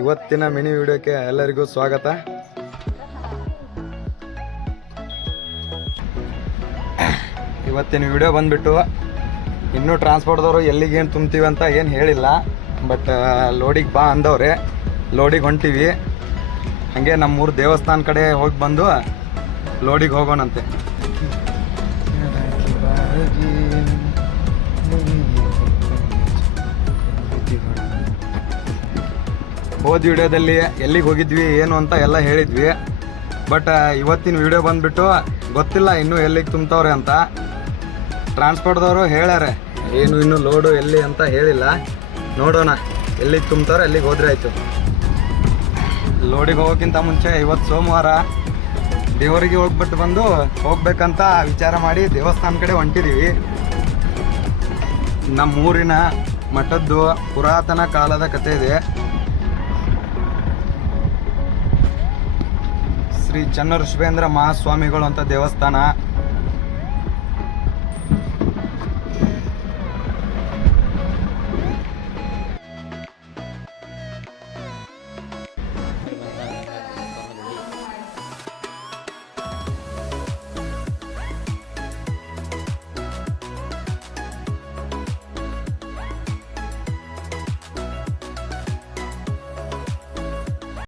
ಇವತ್ತಿನ ಮಿನಿ ವಿಡಿಯೋಕ್ಕೆ ಎಲ್ಲರಿಗೂ ಸ್ವಾಗತ. ಇವತ್ತಿನ ವಿಡಿಯೋ ಬಂದ್ಬಿಟ್ಟು ಇನ್ನೂ ಟ್ರಾನ್ಸ್ಪೋರ್ಟ್ದವರು ಎಲ್ಲಿಗೇನು ತುಂಬ್ತೀವಿ ಅಂತ ಏನು ಹೇಳಿಲ್ಲ, ಬಟ್ ಲೋಡಿಗೆ ಬಾ ಅಂದವ್ರೆ. ಲೋಡಿಗೆ ಹೊಂಟೀವಿ. ಹಾಗೆ ನಮ್ಮೂರು ದೇವಸ್ಥಾನ ಕಡೆ ಹೋಗಿ ಬಂದು ಲೋಡಿಗೆ ಹೋಗೋಣಂತೆ. ಹೋದ ವಿಡಿಯೋದಲ್ಲಿ ಎಲ್ಲಿಗೆ ಹೋಗಿದ್ವಿ ಏನು ಅಂತ ಎಲ್ಲ ಹೇಳಿದ್ವಿ, ಬಟ್ ಇವತ್ತಿನ ವಿಡಿಯೋ ಬಂದ್ಬಿಟ್ಟು ಗೊತ್ತಿಲ್ಲ ಇನ್ನೂ ಎಲ್ಲಿಗೆ ತುಂಬ್ತವ್ರೆ ಅಂತ. ಟ್ರಾನ್ಸ್ಪೋರ್ಟ್ದವರು ಹೇಳ್ಯಾರೆ, ಏನು ಇನ್ನೂ ಲೋಡು ಎಲ್ಲಿ ಅಂತ ಹೇಳಿಲ್ಲ. ನೋಡೋಣ ಎಲ್ಲಿಗೆ ತುಂಬ್ತವ್ರೆ ಅಲ್ಲಿಗೆ ಹೋದ್ರೆ ಆಯಿತು. ಲೋಡಿಗೆ ಹೋಗೋಕ್ಕಿಂತ ಮುಂಚೆ ಇವತ್ತು ಸೋಮವಾರ ದೇವರಿಗೆ ಹೋಗ್ಬಿಟ್ಟು ಬಂದು ಹೋಗ್ಬೇಕಂತ ವಿಚಾರ ಮಾಡಿ ದೇವಸ್ಥಾನ ಕಡೆ ಹೊಂಟಿದ್ದೀವಿ. ನಮ್ಮ ಊರಿನ ಮಠದ್ದು ಪುರಾತನ ಕಾಲದ ಕಥೆ ಇದೆ. ಶ್ರೀ ಚನ್ನಋಷಭೇಂದ್ರ ಮಹಾಸ್ವಾಮಿಗಳು ಅಂತ ದೇವಸ್ಥಾನ.